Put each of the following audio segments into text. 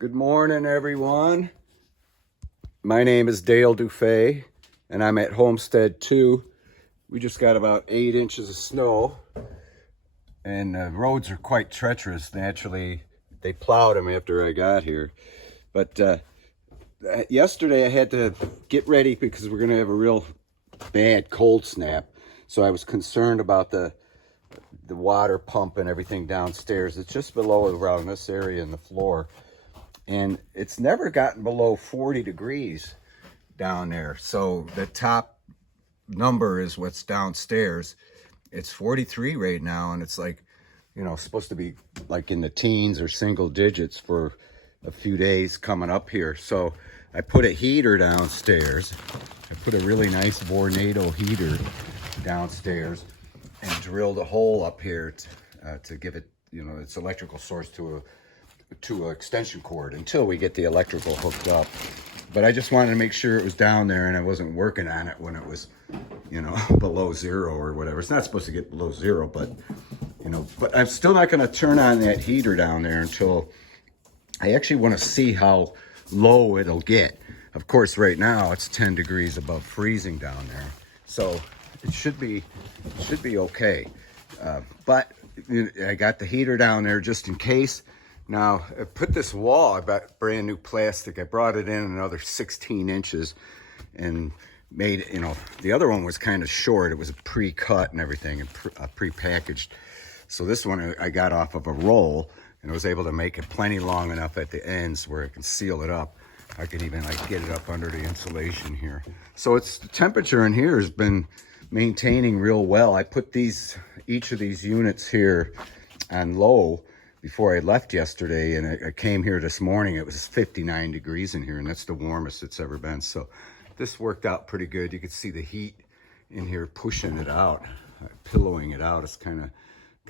Good morning, everyone. My name is Dale DuFay, and I'm at Homestead 2. We just got about 8 inches of snow, and the roads are quite treacherous. Naturally, they plowed them after I got here. But yesterday I had to get ready because we're going to have a real bad cold snap. So I was concerned about the water pump and everything downstairs. It's just below around this area in the floor. And it's never gotten below 40 degrees down there. So the top number is what's downstairs. It's 43 right now, and it's like, supposed to be like in the teens or single digits for a few days coming up here. So I put a heater downstairs. I put a really nice Vornado heater downstairs and drilled a hole up here to give it, its electrical source to an extension cord until we get the electrical hooked up. But I just wanted to make sure it was down there and I wasn't working on it when it was, below zero or whatever. It's not supposed to get below zero, but I'm still not going to turn on that heater down there until I actually want to see how low it'll get. Of course, right now it's 10 degrees above freezing down there, so it should be okay. But I got the heater down there just in case. Now, I put this wall, I bought brand new plastic. I brought it in another 16 inches and made, the other one was kind of short. It was pre-cut and everything and pre-packaged. So this one I got off of a roll and I was able to make it plenty long enough at the ends where I can seal it up. I can even get it up under the insulation here. So the temperature in here has been maintaining real well. I put each of these units here on low before I left yesterday, and I came here this morning. It was 59 degrees in here, and that's the warmest it's ever been. So this worked out pretty good. You could see the heat in here pushing it out, pillowing it out. It's kind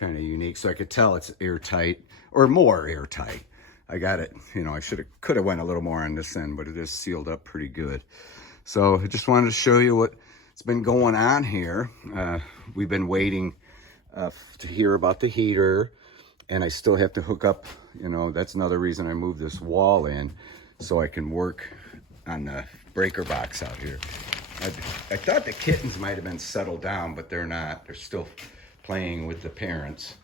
of unique. So I could tell it's airtight, or more airtight. I got it, I could have went a little more on this end, but it is sealed up pretty good. So I just wanted to show you what's been going on here. We've been waiting to hear about the heater. And I still have to hook up, that's another reason I moved this wall in so I can work on the breaker box out here. I thought the kittens might have been settled down, but they're not. They're still playing with the parents.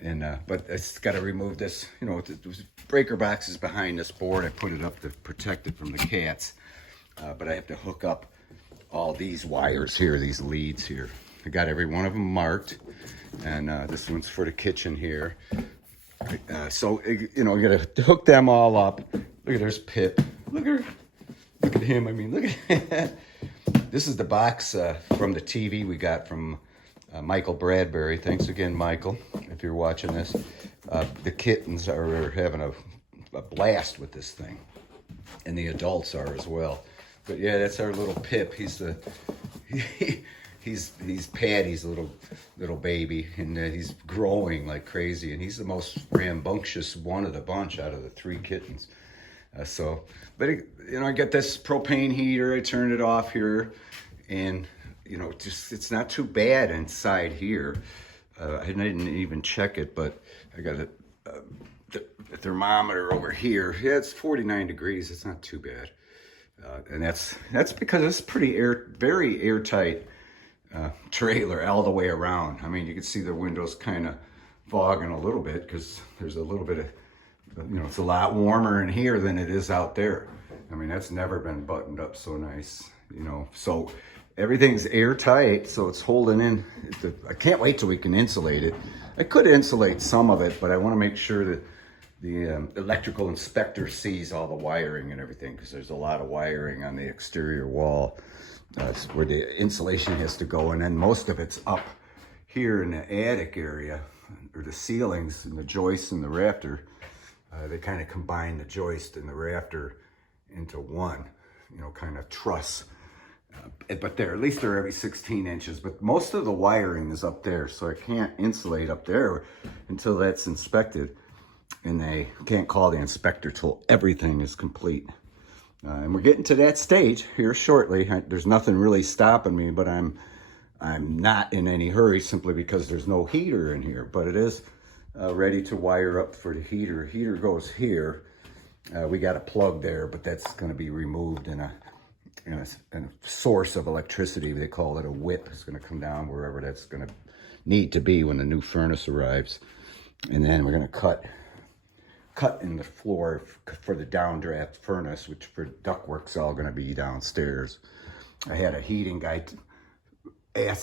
And but I just got to remove this, the breaker box is behind this board. I put it up to protect it from the cats. But I have to hook up all these wires here, these leads here. I got every one of them marked. And this one's for the kitchen here. So, you gotta hook them all up. Look at there's Pip. Look at him. I mean, look at that. This is the box from the TV we got from Michael Bradbury. Thanks again, Michael, if you're watching this. The kittens are having a blast with this thing. And the adults are as well. But yeah, that's our little Pip. He's Patty's little baby, and he's growing like crazy, and he's the most rambunctious one of the bunch out of the 3 kittens. But I got this propane heater. I turned it off here, and it's not too bad inside here. I didn't even check it, but I got the thermometer over here. Yeah, it's 49 degrees. It's not too bad, and that's because it's very airtight. Trailer all the way around. I mean, you can see the windows kind of fogging a little bit because there's a little bit of, it's a lot warmer in here than it is out there. I mean, that's never been buttoned up so nice, So everything's airtight, so it's holding in. I can't wait till we can insulate it. I could insulate some of it, but I want to make sure that the electrical inspector sees all the wiring and everything, because there's a lot of wiring on the exterior wall. Where the insulation has to go, and then most of it's up here in the attic area, or the ceilings and the joists and the rafter. They kind of combine the joist and the rafter into one, kind of truss. But at least they're every 16 inches. But most of the wiring is up there, so I can't insulate up there until that's inspected. And they can't call the inspector till everything is complete. And we're getting to that stage here shortly. There's nothing really stopping me, but I'm not in any hurry simply because there's no heater in here. But it is ready to wire up for the heater. Heater goes here, We got a plug there, but that's going to be removed in a source of electricity. They call it a whip. It's going to come down wherever that's going to need to be when the new furnace arrives. And then we're going to cut in the floor for the downdraft furnace, which for ductwork's all going to be downstairs. I had a heating guy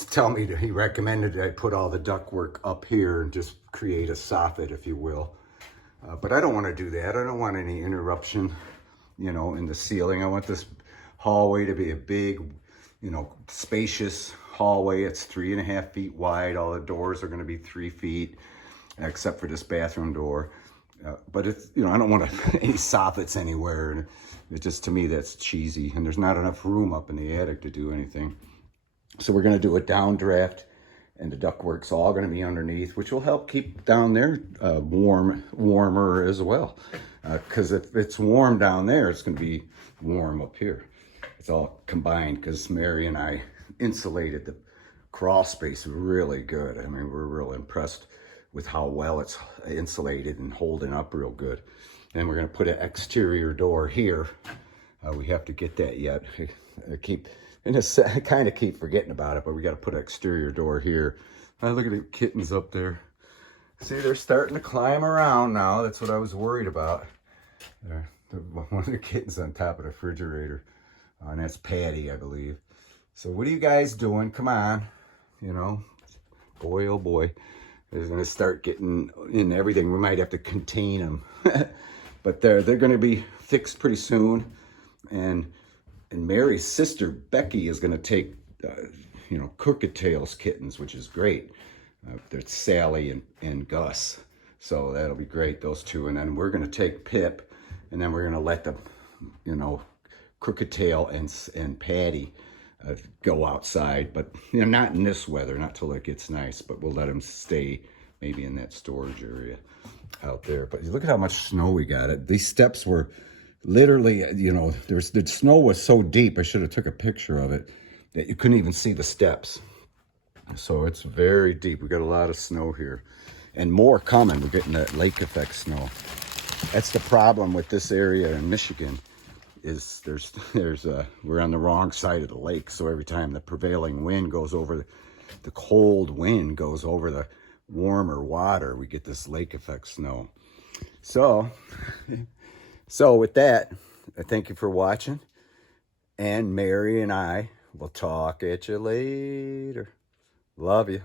tell me he recommended that I put all the ductwork up here and just create a soffit, if you will. But I don't want to do that. I don't want any interruption, you know, in the ceiling. I want this hallway to be a big, you know, spacious hallway. It's 3.5 feet wide. All the doors are going to be 3 feet, except for this bathroom door. But it's, you know, I don't want any soffits anywhere. And it just, to me, that's cheesy. And there's not enough room up in the attic to do anything. So we're going to do a downdraft, and the ductwork's all going to be underneath, which will help keep down there warmer as well. Because if it's warm down there, it's going to be warm up here. It's all combined because Mary and I insulated the crawl space really good. I mean, we're real impressed with how well it's insulated and holding up real good. And we're going to put an exterior door here. We have to get that yet. I kind of keep forgetting about it, but we got to put an exterior door here. Look at the kittens up there. See, they're starting to climb around now. That's what I was worried about. One of the kittens on top of the refrigerator. And that's Patty, I believe. So what are you guys doing? Come on. You know, boy, oh boy. They're going to start getting in everything. We might have to contain them. But they're going to be fixed pretty soon. And Mary's sister, Becky, is going to take, you know, Crooked Tails kittens, which is great. There's Sally and Gus. So that'll be great, those two. And then we're going to take Pip, and then we're going to let the, you know, Crooked Tail and Patty go outside. But, you know, not in this weather, not till it gets nice. But we'll let them stay maybe in that storage area out there. But look at how much snow we got. These steps were literally, you know, the snow was so deep, I should have took a picture of it, that you couldn't even see the steps. So it's very deep. We got a lot of snow here. And more coming. We're getting that lake effect snow. That's the problem with this area in Michigan, is we're on the wrong side of the lake. So every time the prevailing wind goes over, the cold wind goes over the warmer water, we get this lake effect snow. So with that, I thank you for watching. And Mary and I will talk at you later. Love you.